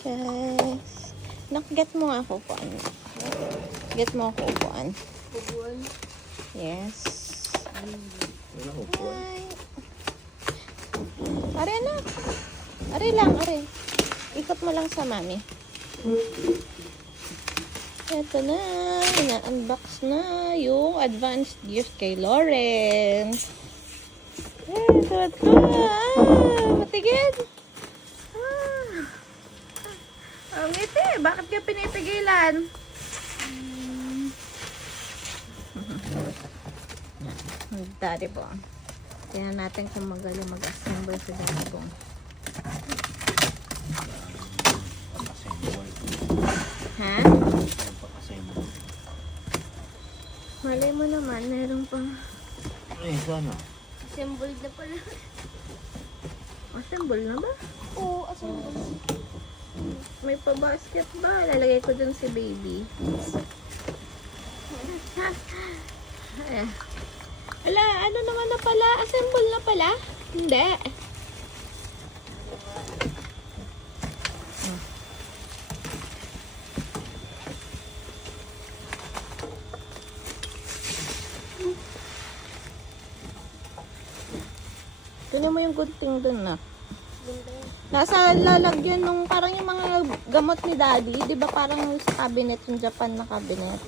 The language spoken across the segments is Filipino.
Yes. Nak, get mo ako upuan. Get mo ako upuan. Upuan? Yes. Wala ko po. Hi. Are, anak. Are lang, are. Ikot mo lang sa mami. Ito na. Ina-unbox na yung advanced gift kay Lauren. Tuwad ko. Matigid. Ang ngiti. Bakit ka pinipigilan? Daddy po. Tingnan natin kung magaling mag-assemble si Daddy po. Ha? Malay mo naman, meron pa. Ay, sana. Assembled na pala. Assemble na ba? Oo, assembled. May pa-basket ba? Lalagay ko dun si baby. Eh. Ala, ano naman na pala? Assemble na pala? Hindi. Tuloy mo yung gunting dun na. Nasa lalagyan nung parang yung mga gamot ni Daddy. Di ba parang sa cabinet, yung Japan na cabinet.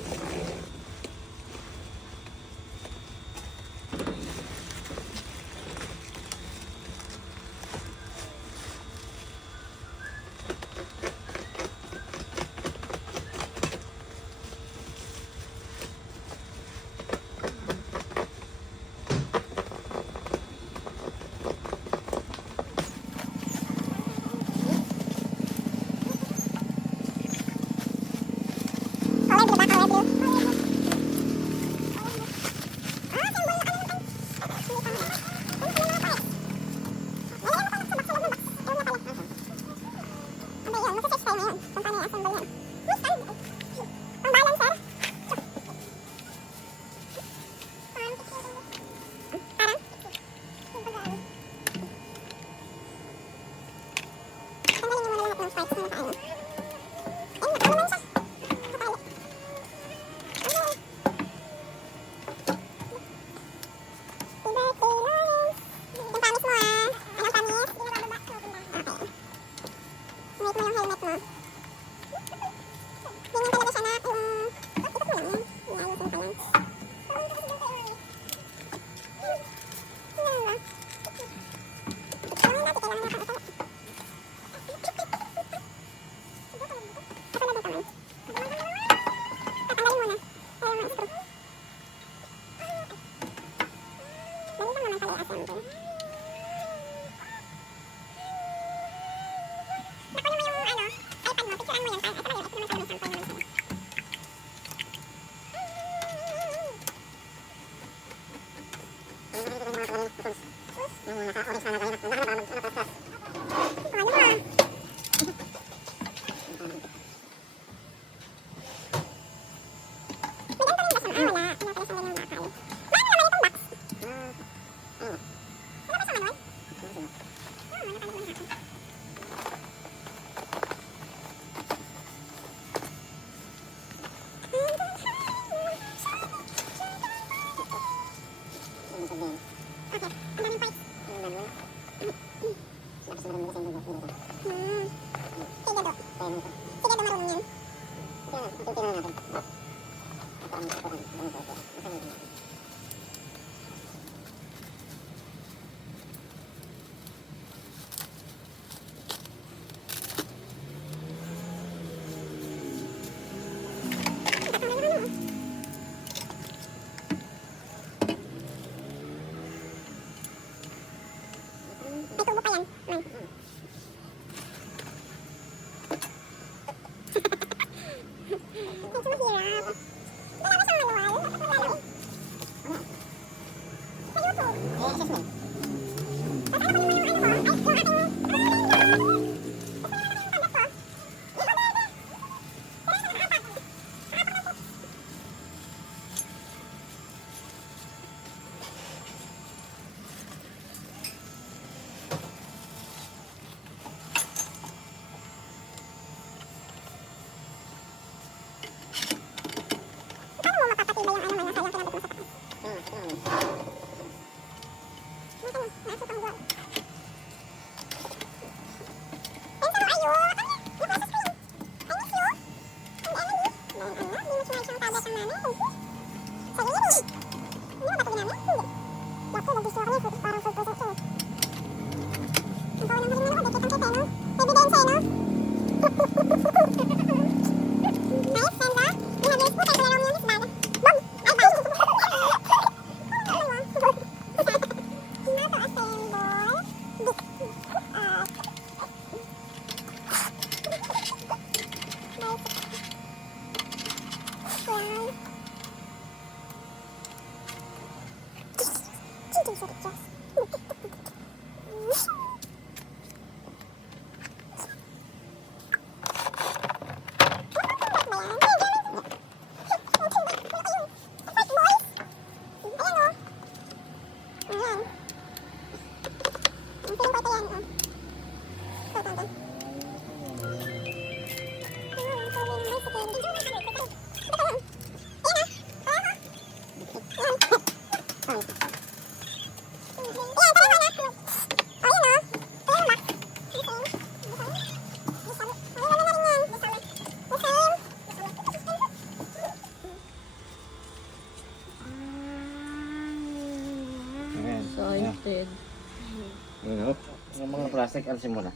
plastic, alisin mo na.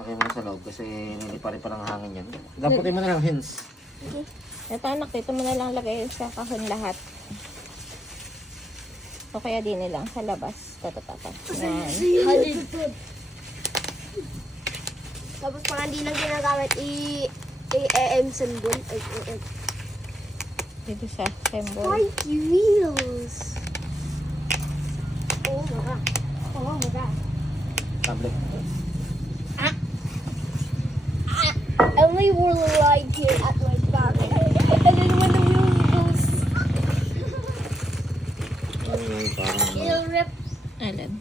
Okay mo na sa loob kasi nilipari pa lang ang hangin yan. Daputin mo na lang, hints. Ito anak, dito mo na lang lagay sa kahon lahat. O kaya din lang sa labas. Tatatata. Yan. Tapos pag hindi lang ginagamit, i-AM symbol. Dito sa symbol. Spiky wheels. Oh my god. Oh my god. Tablet. I only really like it at my back. And then when the wheels goes, Parang, it'll rip. Alin?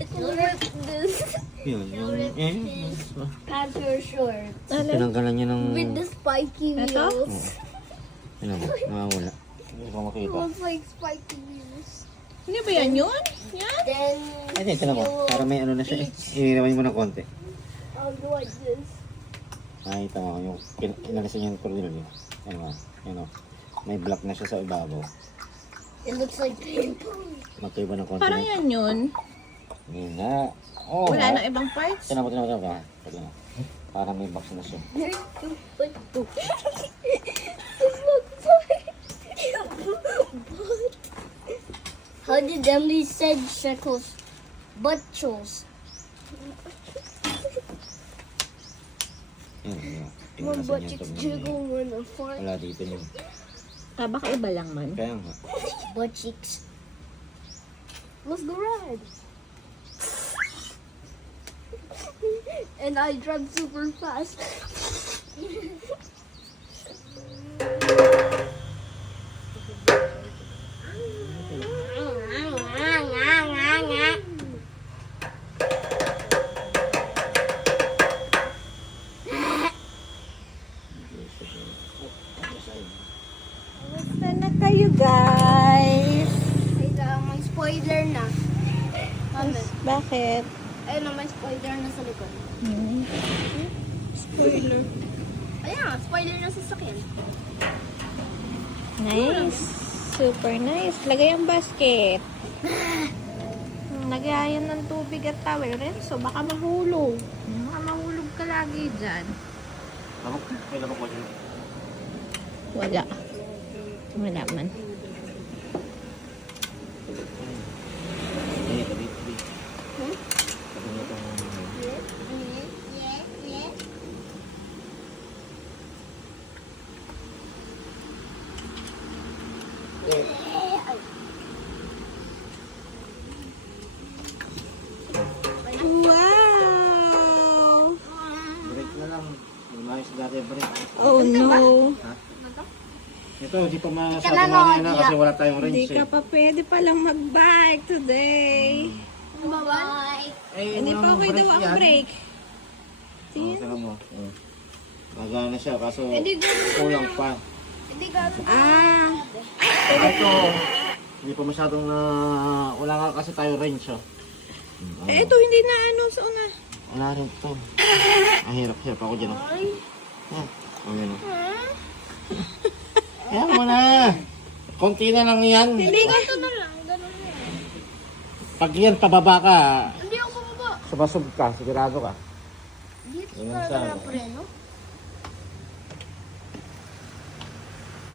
It'll rip this. yun. Pants or shorts. Alin? Tinanggalan niya ng... With the spiky Ito? wheels. Yun mo, nawawala. Hindi ko makita. Looks like spiky wheels. Hindi ba yan yun? Yan? Then Ay, hindi, tinan mo. Para may ano na siya. Ininaman mo ng konti. I'll do like this. Nakita mo, yung inalisin yung tornilyo niya. Ano, yun o. May block na siya sa ibabaw. It looks like paper. Magkaiba ng konti. Parang yan yun. Yun na. Oh, Wala nang ibang parts. Tinan mo. Parang may box na siya. This looks like How did Emily said shekels? Butchels. Yun. My Tingnan butt niya cheeks yung jiggle when I fart. Wala dito yun. Ah, baka iba lang man. Kaya nga. Butt cheeks. Let's go ride. And I drive super fast. Kamusta na kayo guys? May spoiler na. Bakit? Ayun na, may spoiler na sa likod. Spoiler. Ayan, spoiler na sa sakyan. Nice. Super nice. Lagay ang basket. Lagayan ng tubig at towel. Renzo, baka mahulog. Baka mahulog ka lagi dyan. Lamok? May lamok ko dyan. Wala. Wala man. Dito. Sabi niya itong... Wow! Break na lang. Lumayos dati yung break. Oh no. Ito, di pa masyadong hangin na kasi wala tayong Hindi range ka pa pwede palang mag-bike today. Bye-bye. Hindi pa okay daw ang break. Oo, tingnan mo. Oo. Nagana siya kaso Hindi kulang pa. Hindi gano'n. Ah, Ito, hindi pa masyadong wala nga kasi tayo range. Oh. eh ito hindi na ano sa una. Wala rin ito. Ang hirap ako dyan. Oh. Yan. Oh, yan. Oh. Yan mo na. Konti na lang yan. Hindi ganito na lang. Ganun na. Pag yan pababa ka, Hindi ako bababa. subasub ka, sigurado ka. Dito Yun ang talaga sabi. na preno.